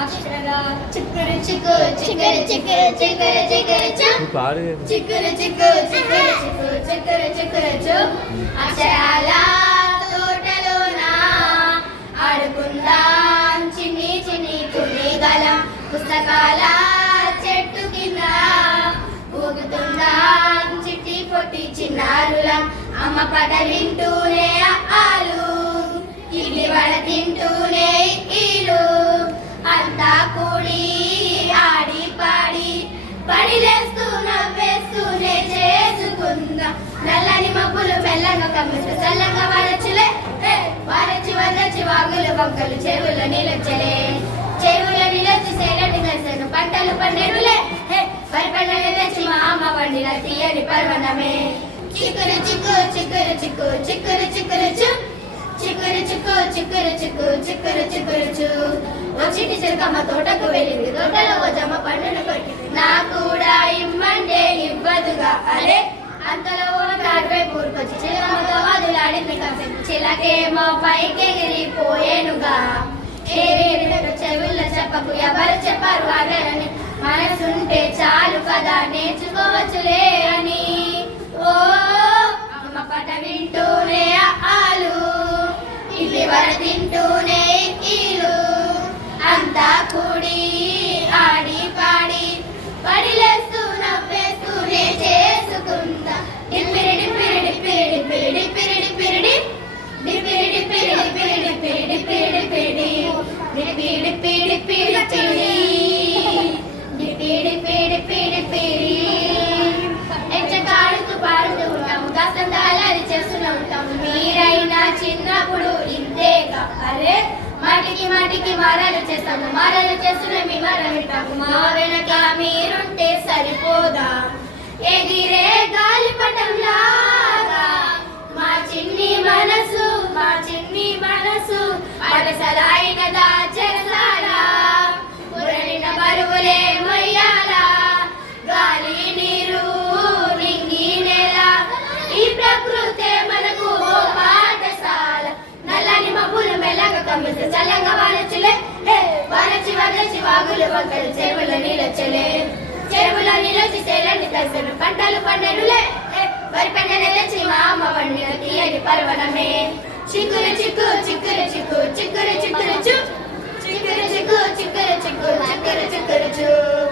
అక్షర చిక్కురు చిక్కు చిక్కురు చిక్కురు చిక్కురు చిక్కురు చిక్కురు చిక్కు చిక్కురు చిక్కు చిక్కురు చిక్కురు చు అక్షరాల తోటలోన ఆడుకుందాం చిన్ని చిన్ని కుడిగలం పుస్తకాల చెట్టు కింద ఊగుతుందాం చిట్టి పొట్టి చిన్నారులం అమ్మ పద వింటూనే ఆలు ఇడ్లీ వడ తింటూనే ఈలు అంతా కూడి ఆడి పాడి పడిలేస్తూ నవ్వేస్తూనే చేసుకుందాం నల్లని మబ్బులు మెల్లగా కమ్మిస్తూ చల్లగా వరచులే వరచి వరచి వాగులు వంకలు చెరువుల నిలచలే చెరువుల నిలచి సేలని కలిసను పంటలు పండేడులే వరి పంటలు తెచ్చి మా అమ్మ వండిన తీయని పర్వణమే చిక్కురు చిక్కు చిక్కురు చిక్కు చిక్కురు చిక్కురు చు చిక్కురు చిక్కు చిక్కురు చిక్కు చిక్కురు చిక్కురు చు వచ్చిటి చిరకమ్మ తోటకు వెళ్ళింది తోటలో ఓ జమ్మ పండును కొరికింది నా కూడా ఇమ్మంటే ఇవ్వదుగా అరే అంతలో ఓ తాడుపై పూరుకొచ్చి చిలకమ్మతో వదులాడింది కాసేపు చిలకేమో పైకెగిరిపోయేనుగా చెవుల్లో చెప్పకు ఎవరు చెప్పారు అదేనని మనసుంటే చాలు కదా నేర్చుకోవచ్చులే అని ఓ అమ్మ పట వింటూనే ఆలు ఇల్లి వర తింటూనే ఈలు అంతా కూడి ఆడి పాడి పడిలేస్తూ నవ్వేస్తూనే చేసుకుందా డిప్పిరి డిప్పిరి డిప్పిరి డిప్పిరి డిప్పిరి డిప్పిరి డిప్పిరి డిప్పిరి డిప్పిరి డిప్పిరి డిప్పిరి డిప్పిరి డిప్పిరి డిప్పిరి డిప్పిరి డిప్పిరి డిప్పిరి డిప్పిరి ఎచ్చగాడుతూ పాడుతూ ఉంటాము కాస్తందాలి చేస్తూనే ఉంటాము మీరైనా చిన్నప్పుడు ఇంతేగా అరే మాటికి మాటికి మారాలు చేస్తాము మారాలు చేస్తూనే మీ మారాలు వింటాము మా వెనక మీరుంటే సరిపోదా ఎగిరే గాలిపటంలాగా మా చిన్ని మనసు పాఠశాలైన దాచేసారా పురలిన బరువులే మొయ్యాలా గాలి నీరు నింగి నేల ఈ ప్రకృతే మనకు ఓ పాఠశాల నల్లని మబ్బులు మెల్లగా కమ్మిస్తే చల్లగా వానచులే వానచి వరచి వాగులు వంకలు చెరువుల నీలచలే చెరువుల నీలచి సేలని కలిసిన పంటలు పండనులే వరి పంటలు తెచ్చి మా అమ్మ వండిన తీయని పర్వణమే చిక్కురు చిక్కు చిక్కురు చిక్కు చిక్కురు చిక్కురు చు చిక్కురు చిక్కు చిక్కురు చిక్కు చిక్కురు చిక్కురు చు